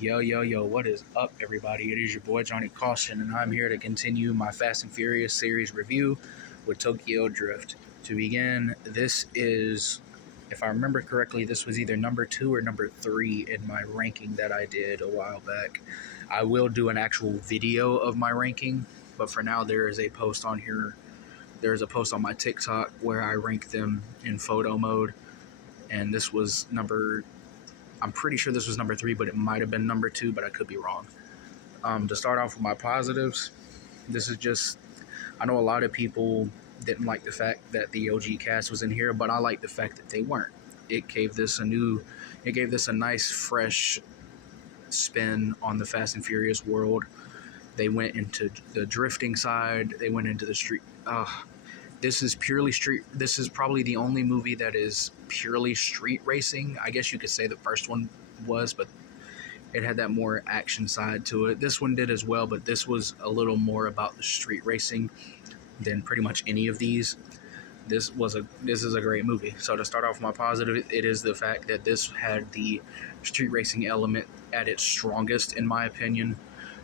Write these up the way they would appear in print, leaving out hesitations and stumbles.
Yo, what is up, everybody? It is your boy Johnny Caution, and I'm here to continue my Fast and Furious series review with Tokyo Drift. To begin, this is, if I remember correctly, this was either number 2 or number 3 in my ranking that I did a while back. I will do an actual video of my ranking, but for now, there is a post on here. There's a post on my TikTok where I rank them in photo mode, and this was I'm pretty sure this was number 3, but it might have been number 2, but I could be wrong. To start off with my positives, this is just, I know a lot of people didn't like the fact that the OG cast was in here, but I like the fact that they weren't. It gave this a nice, fresh spin on the Fast and Furious world. They went into the drifting side. They went into the street. This is purely street. This is probably the only movie that is purely street racing. I guess you could say the first one was, but it had that more action side to it. This one did as well, but this was a little more about the street racing than pretty much any of these. This is a great movie. So to start off with my positive, it is the fact that this had the street racing element at its strongest, in my opinion.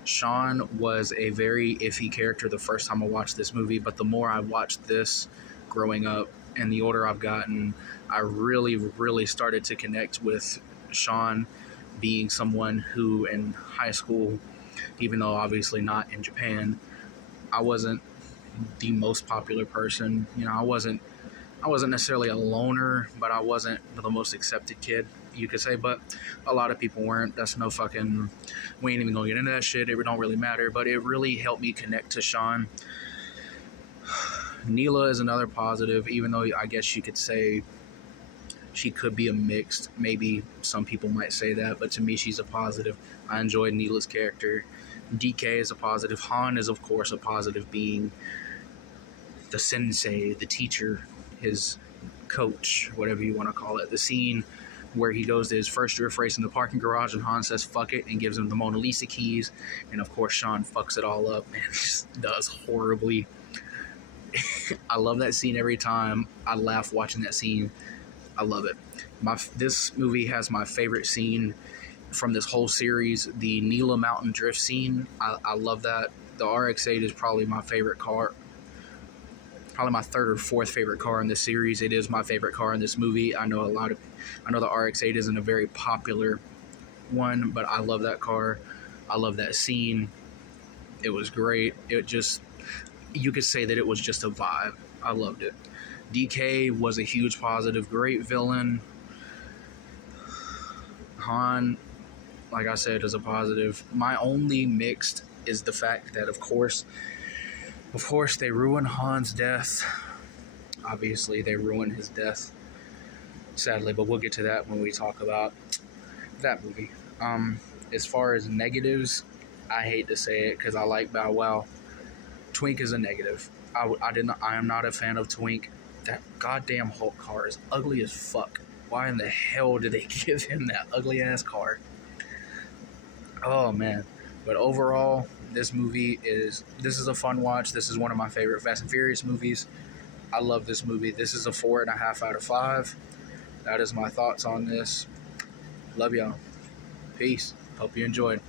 Sean was a very iffy character the first time I watched this movie, but the more I watched this growing up and the older I've gotten, I really started to connect with Sean being someone who in high school, even though obviously not in Japan, I wasn't the most popular person. You know, I wasn't necessarily a loner, but I wasn't the most accepted kid, you could say. But a lot of people weren't. That's no fucking, we ain't even gonna get into that shit. It don't really matter, but it really helped me connect to Sean. Neela is another positive, even though I guess you could say she could be a mixed. Maybe some people might say that, but to me, she's a positive. I enjoyed Neela's character. DK is a positive. Han is, of course, a positive, being the sensei, the teacher, his coach, whatever you want to call it. The scene where he goes to his first drift race in the parking garage and Han says fuck it and gives him the Mona Lisa keys, and of course Sean fucks it all up and just does horribly. I love that scene every time. I laugh watching that scene. I love it. This movie has my favorite scene from this whole series, the Neela Mountain Drift scene. I love that. The RX-8 is probably my favorite car. Probably my third or fourth favorite car in this series. It is my favorite car in this movie. I know the RX-8 isn't a very popular one, but I love that car. I love that scene. It was great. You could say that it was just a vibe. I loved it. DK was a huge positive. Great villain. Han, like I said, is a positive. My only mixed is the fact that, of course, they ruined Han's death. Obviously, they ruined his death, sadly, but we'll get to that when we talk about that movie. As far as negatives, I hate to say it because I like Bow Wow. Twink is a negative. I am not a fan of Twink. That goddamn Hulk car is ugly as fuck. Why in the hell did they give him that ugly ass car? Oh man. But overall, this is a fun watch. This is one of my favorite Fast and Furious movies. I love this movie. This is a 4.5 out of 5. That is my thoughts on this. Love y'all. Peace. Hope you enjoyed.